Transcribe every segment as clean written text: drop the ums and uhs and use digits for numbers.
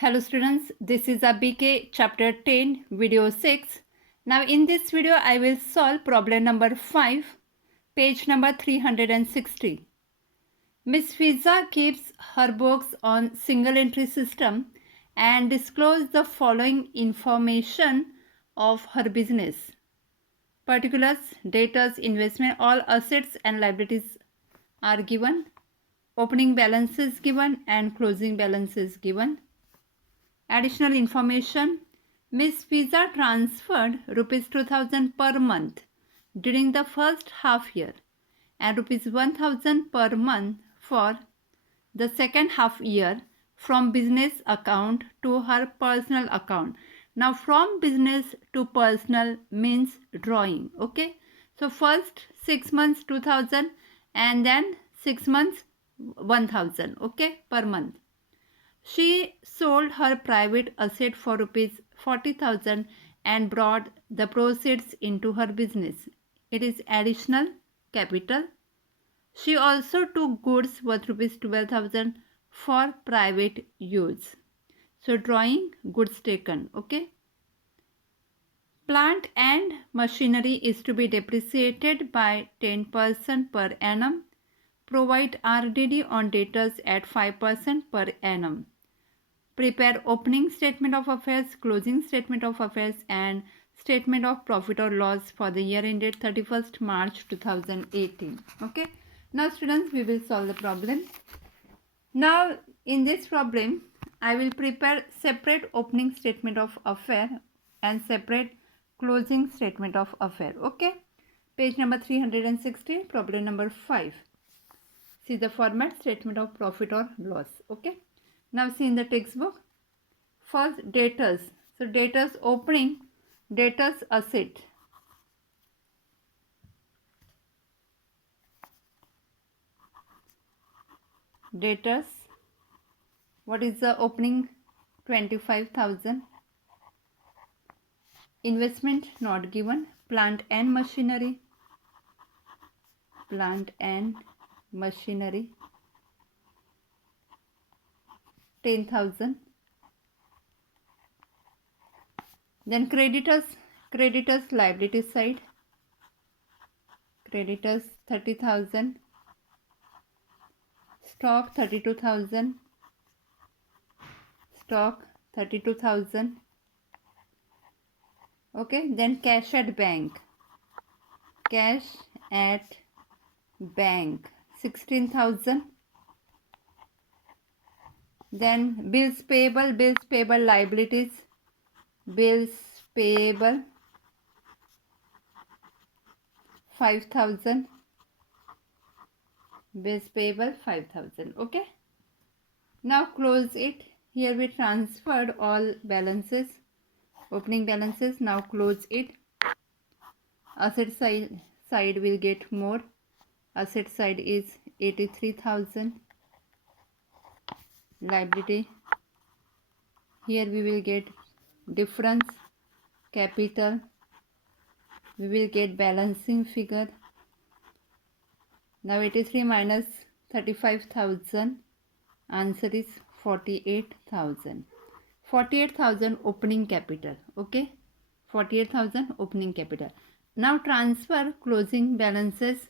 Hello students, this is ABK chapter 10 video 6. Now in this video I will solve problem number 5, page number 360. Miss Fiza keeps her books on single entry system and disclose the following information of her business. Particulars, debtors, investment, all assets and liabilities are given. Opening balance is given and closing balance is given. Additional information, Miss Fiza transferred rupees 2000 per month during the first half year and rupees 1000 per month for the second half year from business account to her personal account. Now from business to personal means drawing. Okay. So first 6 months 2000 and then 6 months 1000. Okay, per month. She sold her private asset for rupees 40,000 and brought the proceeds into her business. It is additional capital. She also took goods worth rupees 12,000 for private use. So drawing goods taken. Okay. Plant and machinery is to be depreciated by 10% per annum. Provide RDD on debtors at 5% per annum. Prepare opening statement of affairs, closing statement of affairs and statement of profit or loss for the year ended 31st March 2018. Okay. Now students, we will solve the problem. Now in this problem, I will prepare separate opening statement of affair and separate closing statement of affair. Okay. Page number 360, problem number 5. See the format, statement of profit or loss. Okay. Now see in the textbook. First, debtors. So debtors opening, debtors asset. Debtors. What is the opening? 25,000. Investment not given. Plant and machinery. Plant and machinery. 10,000. Then creditors liability side. Creditors 30,000. Stock 32,000. Stock 32,000. Okay, then cash at bank. Cash at bank 16,000. Then bills payable liabilities. Bills payable 5,000. Bills payable 5,000. Okay. Now close it. Here we transferred all balances, opening balances. Now close it. Asset side will get more. Asset side is 83,000. Liability. Here we will get difference, capital. We will get balancing figure. Now 83 minus 35,000. Answer is 48,000. 48,000 opening capital. Okay. 48,000 opening capital. Now transfer closing balances.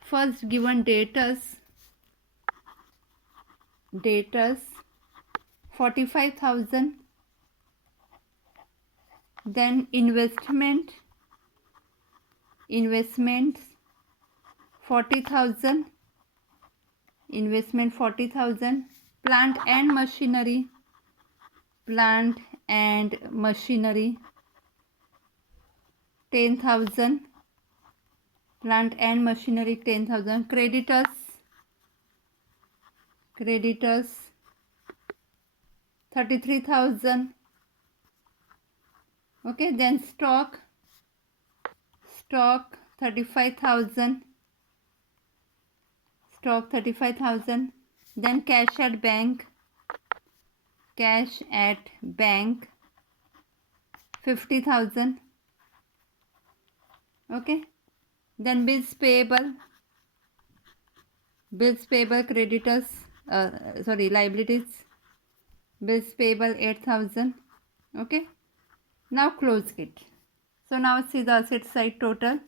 First given debtors 45,000. Then investments 40,000. Investment 40,000. Plant and machinery 10,000. Plant and machinery 10,000. Creditors 33,000. Okay, then stock 35,000. Stock 35,000. Then cash at bank 50,000. Okay. Then bills payable creditors liabilities Bills payable 8,000. Okay. Now close it. So now see the asset side total.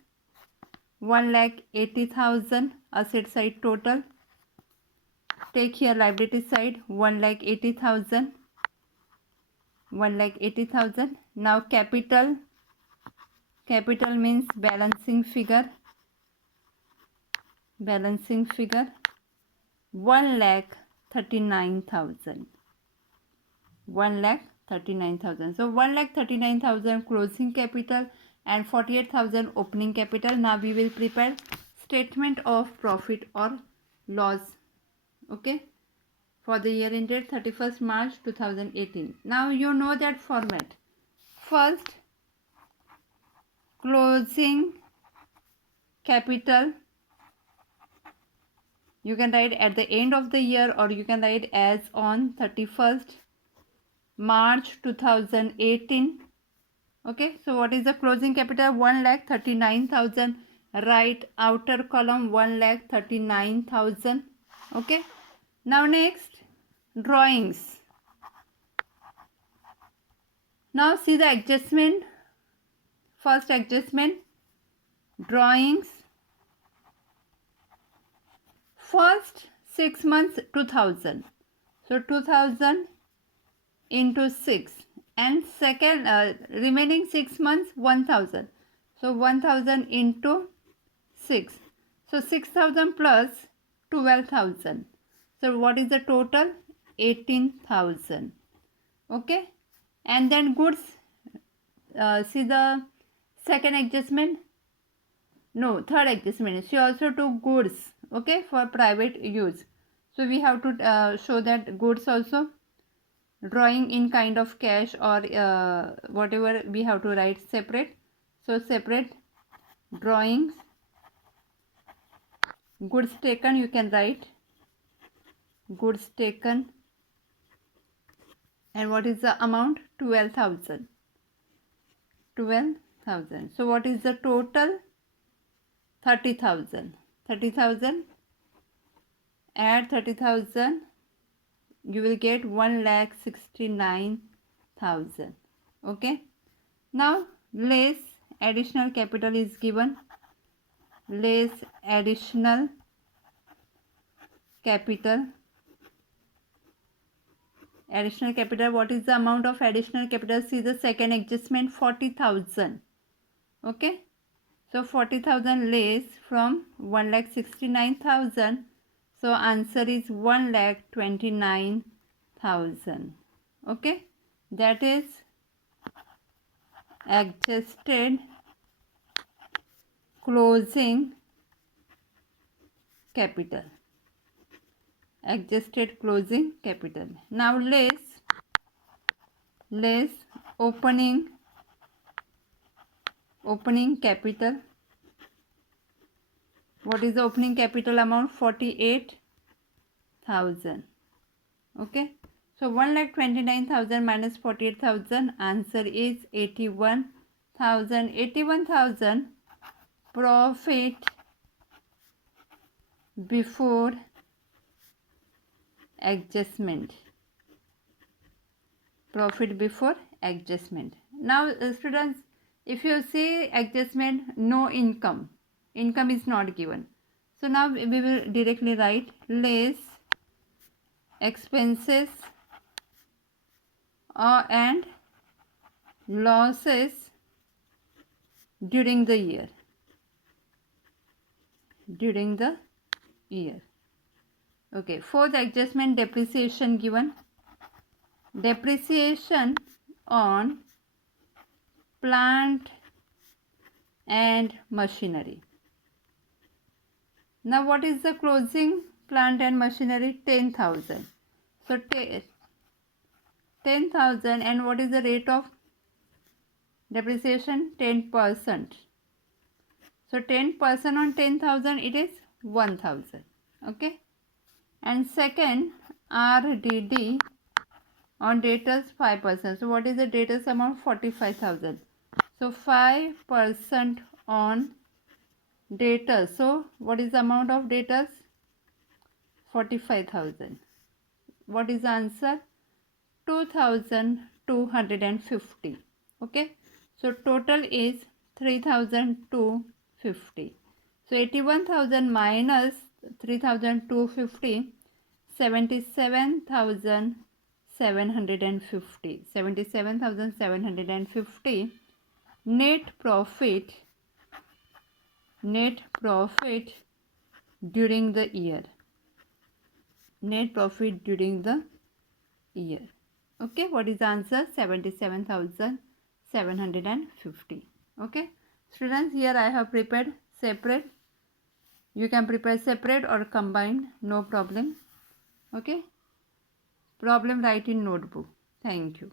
1,80,000 asset side total. Take here liability side 1,80,000. 1,80,000. Now capital. Capital means balancing figure. Balancing figure 1,39,000. 1,39,000. So 1,39,000 closing capital and 48,000 opening capital. Now we will prepare statement of profit or loss. Okay, for the year ended 31st March 2018. Now you know that format. First, closing capital you can write at the end of the year, or you can write as on 31st March 2018. Okay, so what is the closing capital? 1,39,000. Write outer column 1,39,000. Okay, now next, drawings. Now see the adjustment. First adjustment, drawings. First 6 months 2,000. So 2,000 into 6, and second remaining 6 months 1,000. So 1,000 into 6. So 6,000 plus 12,000. So what is the total? 18,000. Okay, and then goods. See the second adjustment. No, third adjustment. She also took goods. Okay, for private use. So we have to show that goods also. Drawing in kind of cash or whatever, we have to write separate. So separate drawings. Goods taken, you can write goods taken. And what is the amount? 12,000. 12,000. So what is the total? 30,000. 30,000. Add 30,000. You will get 1,69,000. Okay. Now less additional capital is given. Less additional capital. Additional capital. What is the amount of additional capital? See the second adjustment, 40,000. Okay. So 40,000 less from 1,69,000. So answer is 1,29,000. Okay. That is adjusted closing capital. Adjusted closing capital. Now less opening capital. What is the opening capital amount? 48,000. Okay. So 1,29,000 minus 48,000. Answer is 81,000. 81,000 profit before adjustment. Profit before adjustment. Now students, if you see adjustment, no income. Income is not given. So now we will directly write less expenses and losses during the year. During the year. Okay. Fourth adjustment, depreciation given. Depreciation on plant and machinery. Now what is the closing plant and machinery? 10,000. So 10,000, and what is the rate of depreciation? 10%. So 10% on 10,000, it is 1,000. Okay. And second, RDD on debtors 5%. So what is the debtors amount? 45,000. So 5% on debtors. So what is the amount of debtors? 45,000. What is the answer? 2250. Okay, so total is 3250. So 81,000 minus 3250, 77,750. 77,750 net profit during the year. Net profit during the year. Okay, what is the answer? 77,750. Okay, students, here I have prepared separate. You can prepare separate or combined, no problem. Okay, problem write in notebook. Thank you.